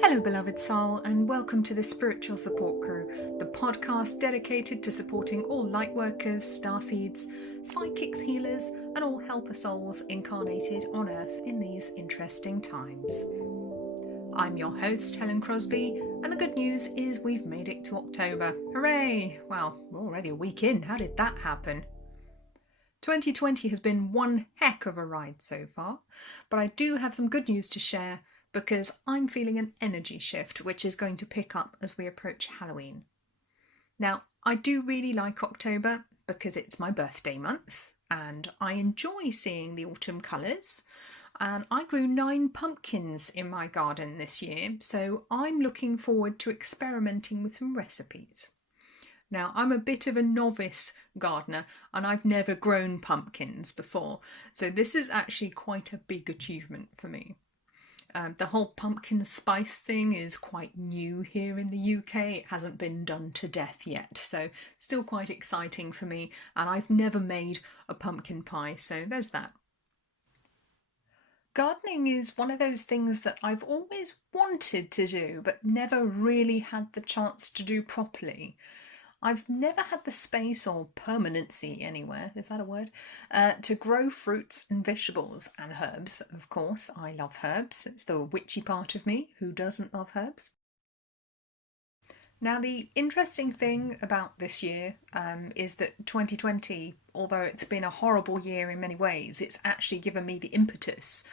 Hello, beloved soul, and welcome to the Spiritual Support Crew, the podcast dedicated to supporting all lightworkers, starseeds, psychics, healers, and all helper souls incarnated on Earth in these interesting times. I'm your host, Helen Crosby, and the good news is we've made it to October. Hooray! Well, we're already a week in. How did that happen? 2020 has been one heck of a ride so far, but I do have some good news to share because I'm feeling an energy shift which is going to pick up as we approach Halloween. Now, I do really like October because it's my birthday month and I enjoy seeing the autumn colours, and I grew 9 pumpkins in my garden this year, so I'm looking forward to experimenting with some recipes. Now, I'm a bit of a novice gardener and I've never grown pumpkins before, so this is actually quite a big achievement for me. The whole pumpkin spice thing is quite new here in the UK. It hasn't been done to death yet, so still quite exciting for me, and I've never made a pumpkin pie, so there's that. Gardening is one of those things that I've always wanted to do but never really had the chance to do properly. I've never had the space or permanency anywhere, is that a word, to grow fruits and vegetables and herbs, of course. I love herbs. It's the witchy part of me. Who doesn't love herbs? Now, the interesting thing about this year is that 2020, although it's been a horrible year in many ways, it's actually given me the impetus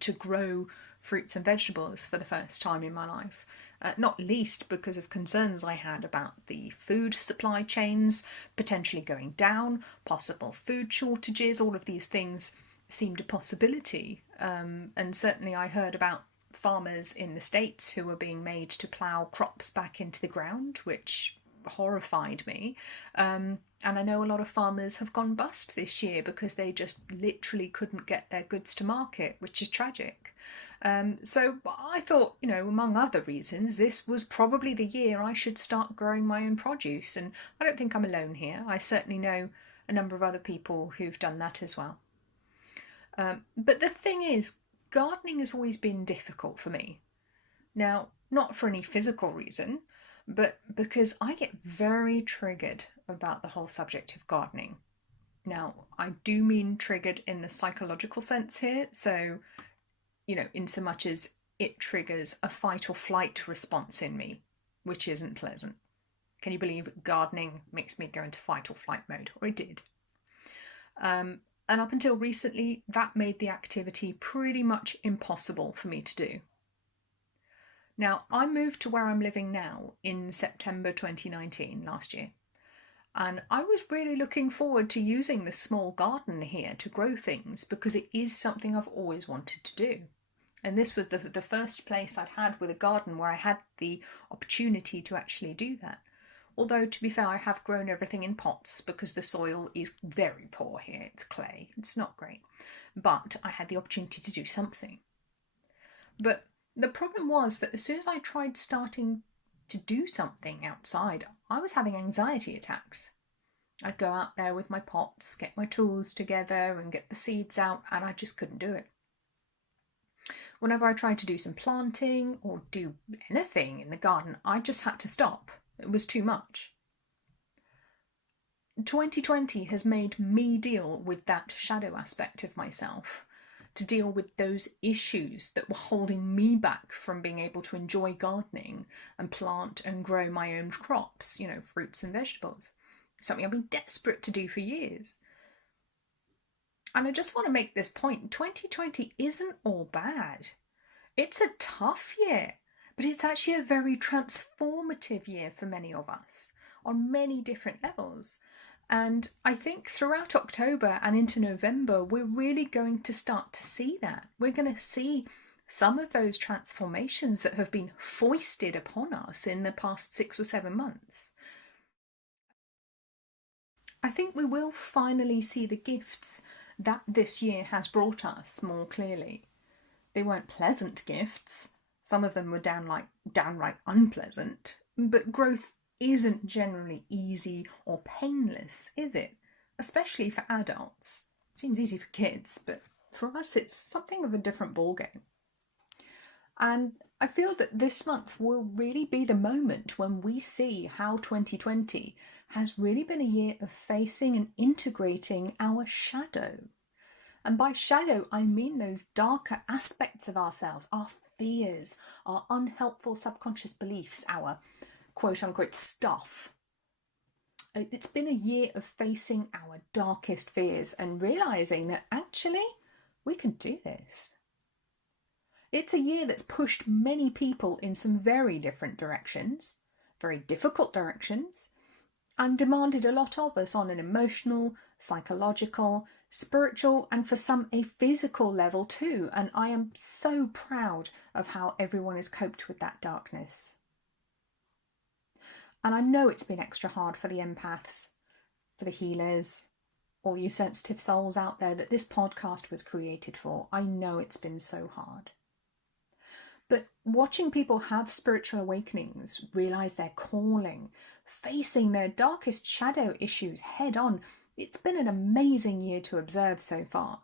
to grow fruits and vegetables for the first time in my life. Not least because of concerns I had about the food supply chains potentially going down, possible food shortages. All of these things seemed a possibility, and certainly I heard about farmers in the States who were being made to plough crops back into the ground, which horrified me. And I know a lot of farmers have gone bust this year because they just literally couldn't get their goods to market, which is tragic. So I thought, among other reasons, this was probably the year I should start growing my own produce. And I don't think I'm alone here. I certainly know a number of other people who've done that as well. But the thing is, gardening has always been difficult for me. Now, not for any physical reason, but because I get very triggered about the whole subject of gardening. Now, I do mean triggered in the psychological sense here, so in so much as it triggers a fight or flight response in me, which isn't pleasant. Can you believe gardening makes me go into fight or flight mode? Or it did. And up until recently, that made the activity pretty much impossible for me to do. Now, I moved to where I'm living now in September 2019, last year. And I was really looking forward to using the small garden here to grow things because it is something I've always wanted to do. And this was the first place I'd had with a garden where I had the opportunity to actually do that. Although, to be fair, I have grown everything in pots because the soil is very poor here. It's clay. It's not great. But I had the opportunity to do something. But the problem was that as soon as I tried starting to do something outside, I was having anxiety attacks. I'd go out there with my pots, get my tools together and get the seeds out, and I just couldn't do it. Whenever I tried to do some planting or do anything in the garden, I just had to stop. It was too much. 2020 has made me deal with that shadow aspect of myself, to deal with those issues that were holding me back from being able to enjoy gardening and plant and grow my own crops, fruits and vegetables. Something I've been desperate to do for years. And I just want to make this point, 2020 isn't all bad. It's a tough year, but it's actually a very transformative year for many of us on many different levels. And I think throughout October and into November, we're really going to start to see that. We're going to see some of those transformations that have been foisted upon us in the past 6 or 7 months. I think we will finally see the gifts that this year has brought us more clearly. They weren't pleasant gifts. Some of them were downright unpleasant, but growth isn't generally easy or painless, is it? Especially for adults. It seems easy for kids, but for us it's something of a different ballgame. And I feel that this month will really be the moment when we see how 2020 has really been a year of facing and integrating our shadow. And by shadow, I mean those darker aspects of ourselves, our fears, our unhelpful subconscious beliefs, our quote unquote stuff. It's been a year of facing our darkest fears and realizing that actually we can do this. It's a year that's pushed many people in some very different directions, very difficult directions, and demanded a lot of us on an emotional, psychological, spiritual, and for some a physical level too. And I am so proud of how everyone has coped with that darkness. And I know it's been extra hard for the empaths, for the healers, all you sensitive souls out there that this podcast was created for. I know it's been so hard. But watching people have spiritual awakenings, realize their calling, facing their darkest shadow issues head on, it's been an amazing year to observe so far.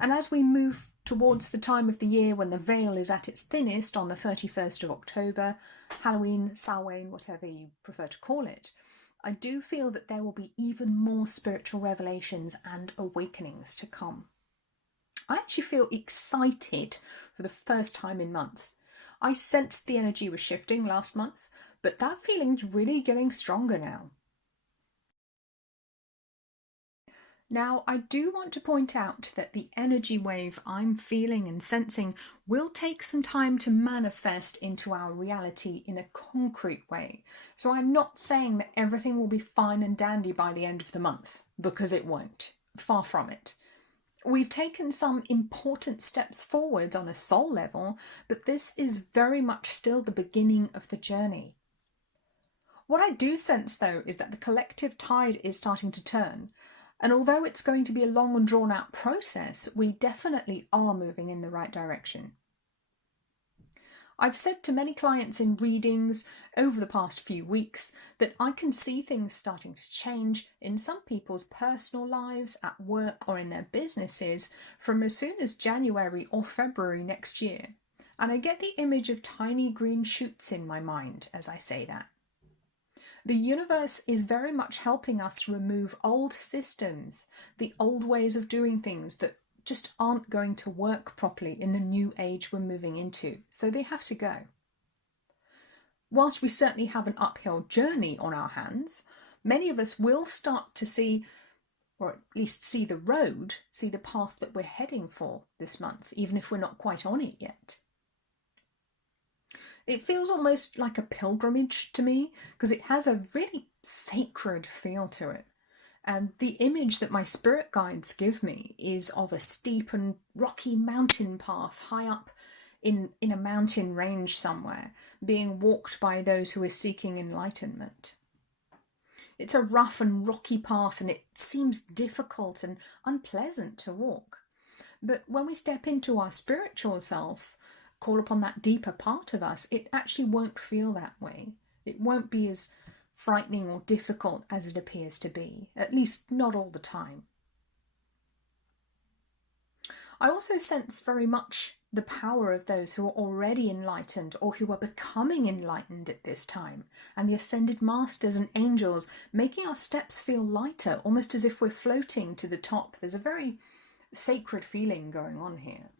And as we move towards the time of the year when the veil is at its thinnest on the 31st of October, Halloween, Samhain, whatever you prefer to call it, I do feel that there will be even more spiritual revelations and awakenings to come. I actually feel excited for the first time in months. I sensed the energy was shifting last month, but that feeling's really getting stronger now. Now, I do want to point out that the energy wave I'm feeling and sensing will take some time to manifest into our reality in a concrete way. So I'm not saying that everything will be fine and dandy by the end of the month, because it won't. Far from it. We've taken some important steps forward on a soul level, but this is very much still the beginning of the journey. What I do sense, though, is that the collective tide is starting to turn. And although it's going to be a long and drawn out process, we definitely are moving in the right direction. I've said to many clients in readings over the past few weeks that I can see things starting to change in some people's personal lives, at work or in their businesses from as soon as January or February next year. And I get the image of tiny green shoots in my mind as I say that. The universe is very much helping us remove old systems, the old ways of doing things that just aren't going to work properly in the new age we're moving into, so they have to go. Whilst we certainly have an uphill journey on our hands, many of us will start to see, or at least see the road, see the path that we're heading for this month, even if we're not quite on it yet. It feels almost like a pilgrimage to me, because it has a really sacred feel to it. And the image that my spirit guides give me is of a steep and rocky mountain path high up in a mountain range somewhere, being walked by those who are seeking enlightenment. It's a rough and rocky path, and it seems difficult and unpleasant to walk. But when we step into our spiritual self, call upon that deeper part of us, it actually won't feel that way. It won't be as frightening or difficult as it appears to be, at least not all the time. I also sense very much the power of those who are already enlightened or who are becoming enlightened at this time, and the ascended masters and angels making our steps feel lighter, almost as if we're floating to the top. There's a very sacred feeling going on here.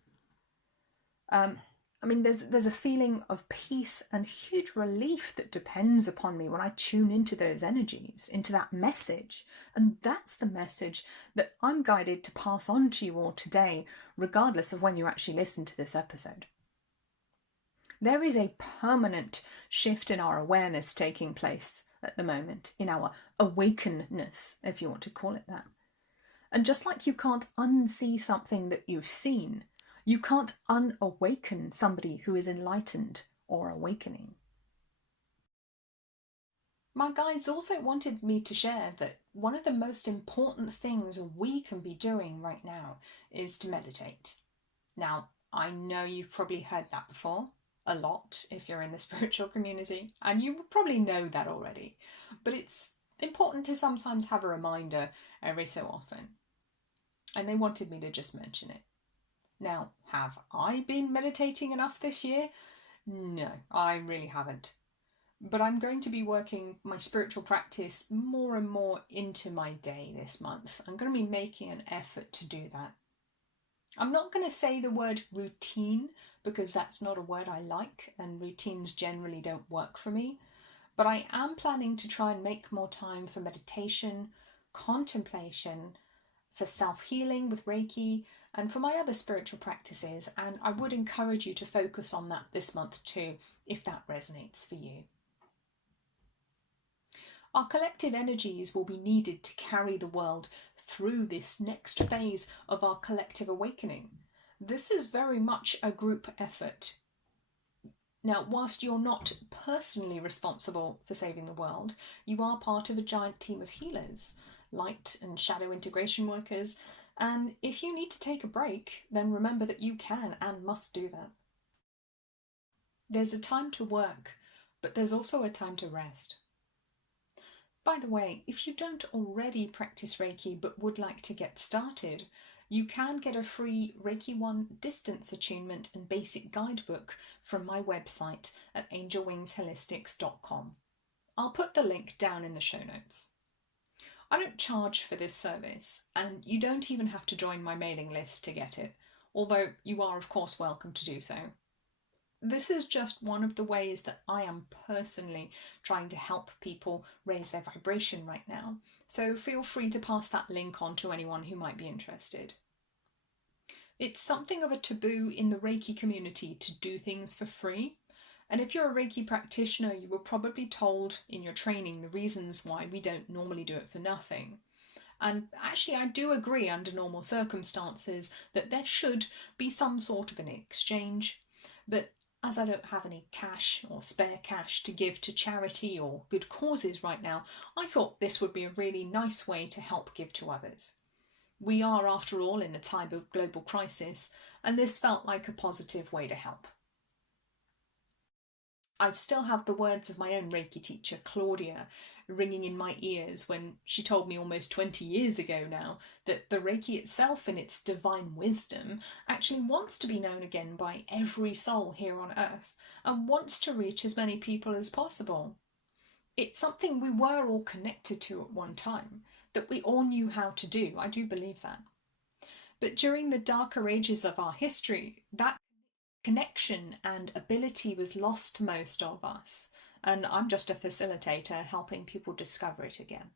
There's a feeling of peace and huge relief that depends upon me when I tune into those energies, into that message. And that's the message that I'm guided to pass on to you all today, regardless of when you actually listen to this episode. There is a permanent shift in our awareness taking place at the moment, in our awakenness, if you want to call it that. And just like you can't unsee something that you've seen, you can't unawaken somebody who is enlightened or awakening. My guides also wanted me to share that one of the most important things we can be doing right now is to meditate. Now, I know you've probably heard that before, a lot if you're in the spiritual community, and you probably know that already, but it's important to sometimes have a reminder every so often. And they wanted me to just mention it. Now, have I been meditating enough this year? No, I really haven't. But I'm going to be working my spiritual practice more and more into my day this month. I'm going to be making an effort to do that. I'm not going to say the word routine because that's not a word I like, and routines generally don't work for me. But I am planning to try and make more time for meditation, contemplation, for self-healing with Reiki, and for my other spiritual practices. And I would encourage you to focus on that this month too, if that resonates for you. Our collective energies will be needed to carry the world through this next phase of our collective awakening. This is very much a group effort. Now, whilst you're not personally responsible for saving the world, you are part of a giant team of healers, light and shadow integration workers, and if you need to take a break, then remember that you can and must do that. There's a time to work, but there's also a time to rest. By the way, if you don't already practice Reiki but would like to get started, you can get a free Reiki 1 distance attunement and basic guidebook from my website at angelwingsholistics.com. I'll put the link down in the show notes. I don't charge for this service, and you don't even have to join my mailing list to get it, although you are of course welcome to do so. This is just one of the ways that I am personally trying to help people raise their vibration right now, so feel free to pass that link on to anyone who might be interested. It's something of a taboo in the Reiki community to do things for free, and if you're a Reiki practitioner, you were probably told in your training the reasons why we don't normally do it for nothing. And actually, I do agree under normal circumstances that there should be some sort of an exchange, but as I don't have any cash or spare cash to give to charity or good causes right now, I thought this would be a really nice way to help give to others. We are, after all, in a time of global crisis, and this felt like a positive way to help. I still have the words of my own Reiki teacher, Claudia, ringing in my ears when she told me almost 20 years ago now that the Reiki itself, in its divine wisdom, actually wants to be known again by every soul here on earth and wants to reach as many people as possible. It's something we were all connected to at one time, that we all knew how to do. I do believe that. But during the darker ages of our history, that connection and ability was lost to most of us, and I'm just a facilitator helping people discover it again.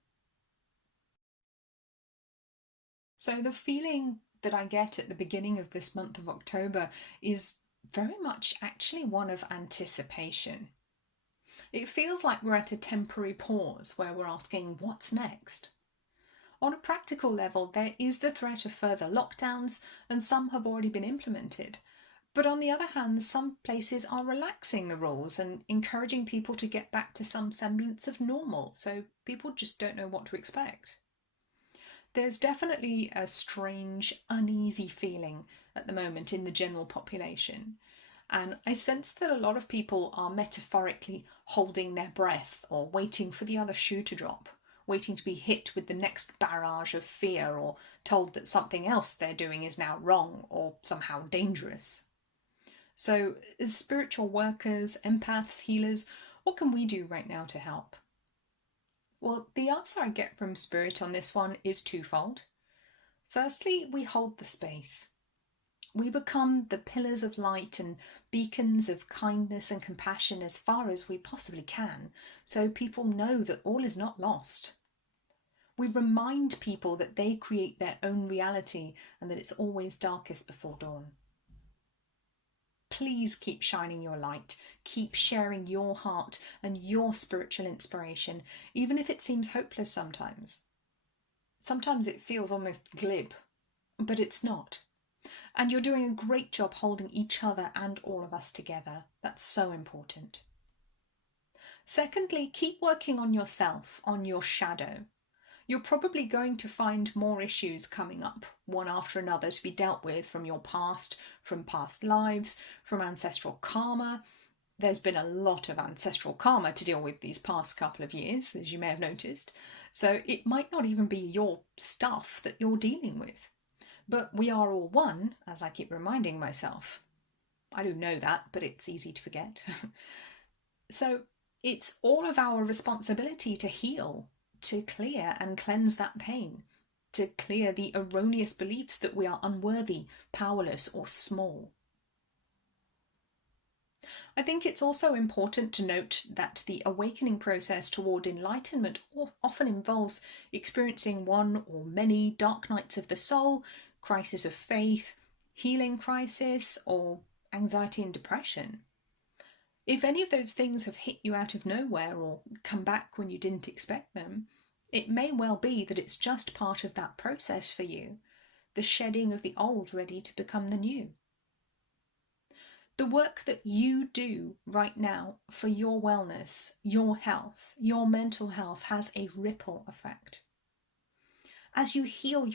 So the feeling that I get at the beginning of this month of October is very much actually one of anticipation. It feels like we're at a temporary pause where we're asking, what's next? On a practical level, there is the threat of further lockdowns, and some have already been implemented. But on the other hand, some places are relaxing the rules and encouraging people to get back to some semblance of normal, so people just don't know what to expect. There's definitely a strange, uneasy feeling at the moment in the general population, and I sense that a lot of people are metaphorically holding their breath or waiting for the other shoe to drop, waiting to be hit with the next barrage of fear or told that something else they're doing is now wrong or somehow dangerous. So, as spiritual workers, empaths, healers, what can we do right now to help? Well, the answer I get from Spirit on this one is twofold. Firstly, we hold the space. We become the pillars of light and beacons of kindness and compassion as far as we possibly can, so people know that all is not lost. We remind people that they create their own reality and that it's always darkest before dawn. Please keep shining your light, keep sharing your heart and your spiritual inspiration, even if it seems hopeless sometimes. Sometimes it feels almost glib, but it's not. And you're doing a great job holding each other and all of us together. That's so important. Secondly, keep working on yourself, on your shadow. You're probably going to find more issues coming up, one after another, to be dealt with from your past, from past lives, from ancestral karma. There's been a lot of ancestral karma to deal with these past couple of years, as you may have noticed, so it might not even be your stuff that you're dealing with. But we are all one, as I keep reminding myself. I do know that, but it's easy to forget. So it's all of our responsibility to heal, to clear and cleanse that pain, to clear the erroneous beliefs that we are unworthy, powerless, or small. I think it's also important to note that the awakening process toward enlightenment often involves experiencing one or many dark nights of the soul, crisis of faith, healing crisis, or anxiety and depression. If any of those things have hit you out of nowhere or come back when you didn't expect them, it may well be that it's just part of that process for you, the shedding of the old ready to become the new. The work that you do right now for your wellness, your health, your mental health has a ripple effect. As you heal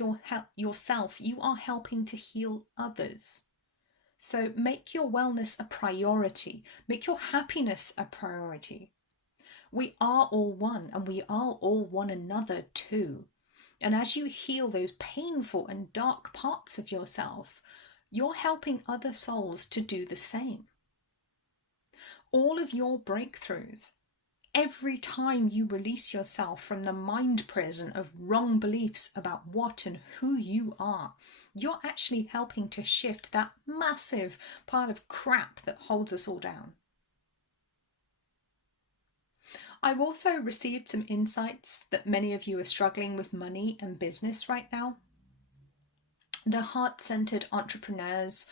yourself, you are helping to heal others. So make your wellness a priority. Make your happiness a priority. We are all one, and we are all one another too. And as you heal those painful and dark parts of yourself, you're helping other souls to do the same. All of your breakthroughs, every time you release yourself from the mind prison of wrong beliefs about what and who you are, you're actually helping to shift that massive pile of crap that holds us all down. I've also received some insights that many of you are struggling with money and business right now. The heart-centered entrepreneurs,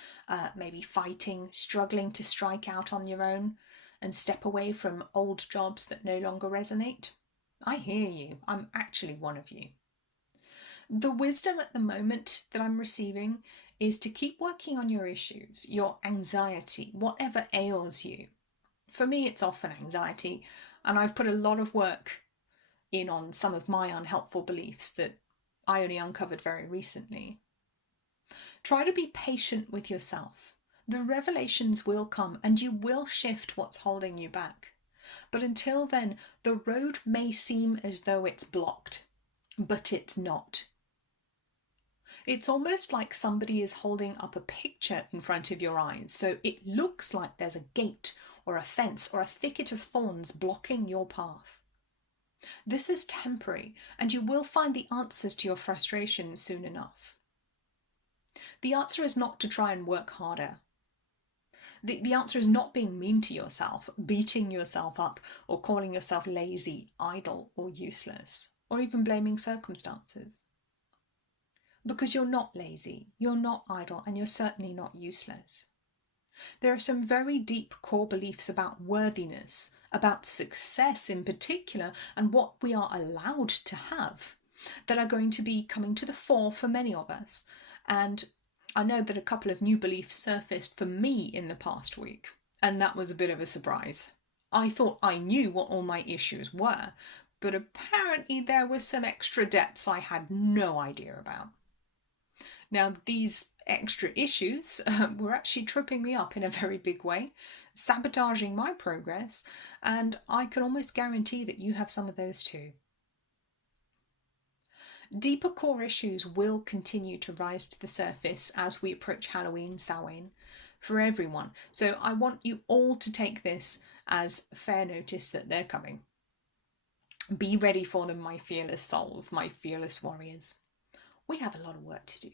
maybe fighting, struggling to strike out on your own and step away from old jobs that no longer resonate. I hear you. I'm actually one of you. The wisdom at the moment that I'm receiving is to keep working on your issues, your anxiety, whatever ails you. For me, it's often anxiety, and I've put a lot of work in on some of my unhelpful beliefs that I only uncovered very recently. Try to be patient with yourself. The revelations will come and you will shift what's holding you back. But until then, the road may seem as though it's blocked, but it's not. It's almost like somebody is holding up a picture in front of your eyes, so it looks like there's a gate or a fence or a thicket of thorns blocking your path. This is temporary, and you will find the answers to your frustrations soon enough. The answer is not to try and work harder. The answer is not being mean to yourself, beating yourself up, or calling yourself lazy, idle, or useless, or even blaming circumstances. Because you're not lazy, you're not idle, and you're certainly not useless. There are some very deep core beliefs about worthiness, about success in particular, and what we are allowed to have, that are going to be coming to the fore for many of us. And I know that a couple of new beliefs surfaced for me in the past week, and that was a bit of a surprise. I thought I knew what all my issues were, but apparently there were some extra depths I had no idea about. Now, these extra issues were actually tripping me up in a very big way, sabotaging my progress, and I can almost guarantee that you have some of those too. Deeper core issues will continue to rise to the surface as we approach Halloween, Samhain, for everyone. So I want you all to take this as fair notice that they're coming. Be ready for them, my fearless souls, my fearless warriors. We have a lot of work to do.